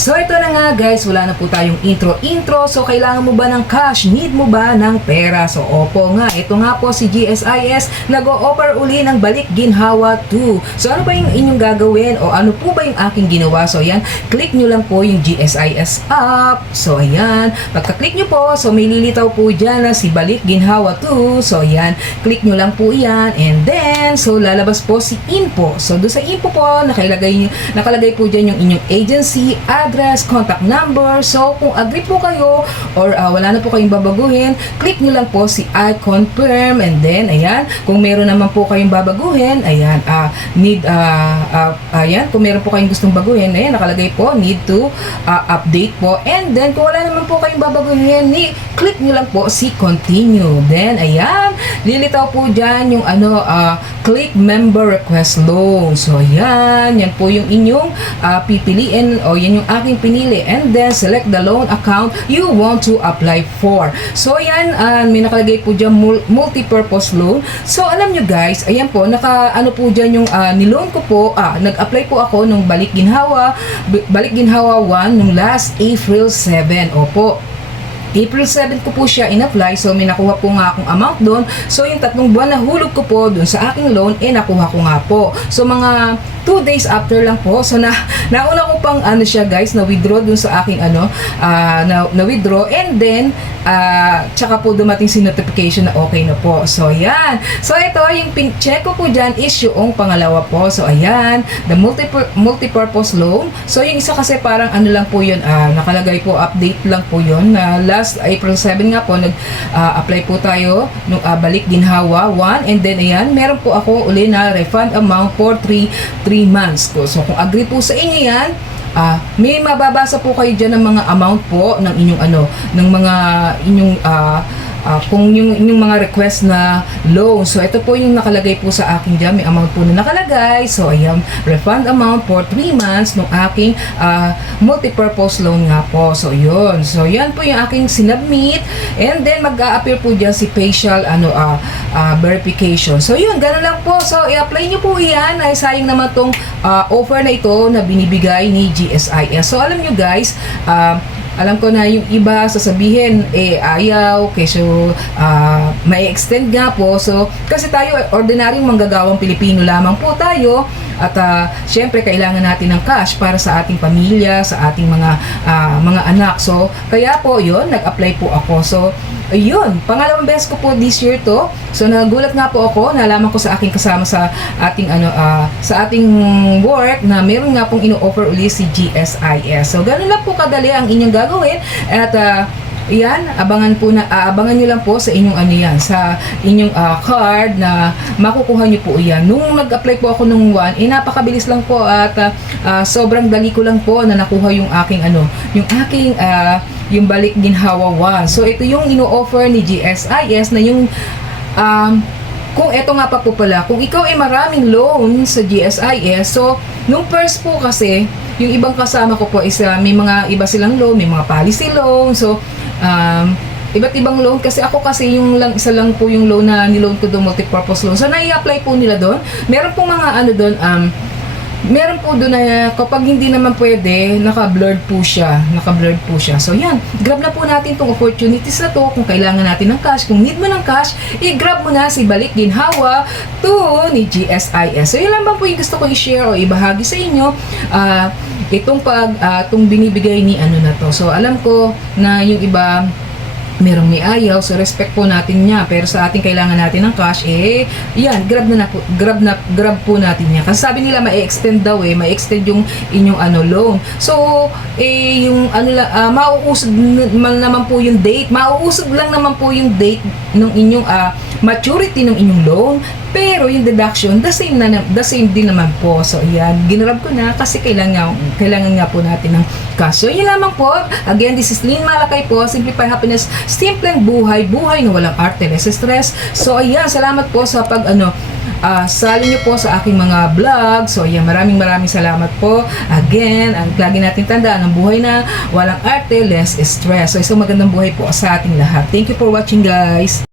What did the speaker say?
So ito na nga guys, wala na po tayong intro. So kailangan mo ba ng cash? Need mo ba ng pera? So opo nga, ito nga po si GSIS nag-o-offer uli ng Balik Ginhawa 2. So ano ba yung inyong gagawin o ano po ba yung aking ginawa? So ayan, click nyo lang po yung GSIS app. So ayan, pagka-click nyo po, so may lilitaw po dyan na si Balik Ginhawa 2. So ayan, click nyo lang po yan and then, so lalabas po si info. So doon sa info po, nakalagay po dyan yung inyong agency, address, contact number. So kung agree po kayo or wala na po kayong babaguhin, click nyo lang po si I confirm and then ayan, kung meron naman po kayong babaguhin, ayan, ayan, kung meron po kayong gustong baguhin, ayan, nakalagay po need to update po and then kung wala naman po kayong babaguhin, click nyo lang po si continue. Then ayan, lilitaw po dyan yung click member request loan. So yan po yung inyong pipiliin o yan yung aking pinili and then select the loan account you want to apply for. So yan, may nakalagay po dyan multi-purpose loan. So alam nyo guys, ayan po, po dyan yung niloan ko po, nag-apply po ako nung Balik Ginhawa 1 nung last April 7. Opo, April 7 ko po siya in-apply. So may nakuha po nga akong amount doon. So yung 3 buwan na hulog ko po doon sa aking loan, nakuha ko nga po. So mga 2 days after lang po. So nauna ko pang siya guys, na-withdraw doon sa aking na-withdraw and then tsaka po dumating si notification na okay na po. So yan. So ito yung check ko po dyan is yung pangalawa po. So ayan, the multi-purpose loan. So yung isa kasi parang lang po yun, nakalagay po update lang po yun na last April 7 nga po nag-apply po tayo nung Balik Ginhawa 1 and then ayan, meron po ako uli na refund amount for 3 months ko. So kung agree po sa inyo yan, may mababasa po kayo dyan ng mga amount po ng inyong ng mga inyong kung yung mga request na loan. So ito po yung nakalagay po sa akin dyan, may amount po na nakalagay. So ayan, refund amount for 3 months ng aking multi-purpose loan nga po. So yun, so yan po yung aking sinubmit and then mag-a-appear po dyan si facial verification. So yun, gano'n lang po. So i-apply nyo po yan. Ay sayang naman tong offer na ito na binibigay ni GSIS. So alam nyo guys, alam ko na yung iba sasabihin ayaw kasi may extend nga po. So kasi tayo ordinaryong manggagawang Pilipino lamang po tayo at syempre kailangan natin ng cash para sa ating pamilya, sa ating mga anak. So kaya po yun, nag-apply po ako. So ayun, pangalawang beses ko po this year to. So nagulat nga po ako, nalaman ko sa aking kasama sa ating sa ating work na meron nga pong ino-offer uli si GSIS. So ganun lang po kadali ang inyong gagawin at yan, abangan nyo lang po sa inyong sa inyong card na makukuha nyo po yan. Nung nag-apply po ako nung 1, napakabilis lang po at sobrang dali ko lang po na nakuha yung aking yung Balik Ginhawa 1. So ito yung ino-offer ni GSIS na yung kung ito nga pa po pala, kung ikaw ay maraming loan sa GSIS, so nung first po kasi, yung ibang kasama ko po is may mga iba silang loan, may mga policy loan, so iba't ibang loan kasi ako kasi isa lang po yung loan na niloan ko doon, multi-purpose loan. So nai-apply po nila doon. Meron pong mga doon, meron po doon na kapag hindi naman pwede, naka-blurred po siya. So yan, grab na po natin itong opportunities na to. Kung kailangan natin ng cash, kung need mo ng cash, i-grab mo na si Balik Ginhawa 2 ni GSIS. So yun lang po yung gusto ko i-share o ibahagi sa inyo. Itong binibigay ni na to. So alam ko na yung iba merong may ayaw, so respect po natin niya, pero sa ating kailangan natin ng cash, yan, grab po natin niya. Kasi sabi nila ma-extend daw ma-extend yung inyong loan. So yung mauusog naman po yung date, mauusog lang naman po yung date ng inyong maturity ng inyong loan, pero yung deduction the same din naman po. So yan, ginrab ko na kasi kailangan nga po natin ng cash. So yun lamang po. Again, this is Lynn Malakay po, Simplify Happiness, simpleng buhay na walang arte, less stress. So ayan, salamat po sa sali niyo po sa aking mga vlog. So ayan, maraming salamat po. Again, ang lagi natin tandaan, ang buhay na walang arte, less stress. So isang magandang buhay po sa ating lahat. Thank you for watching guys.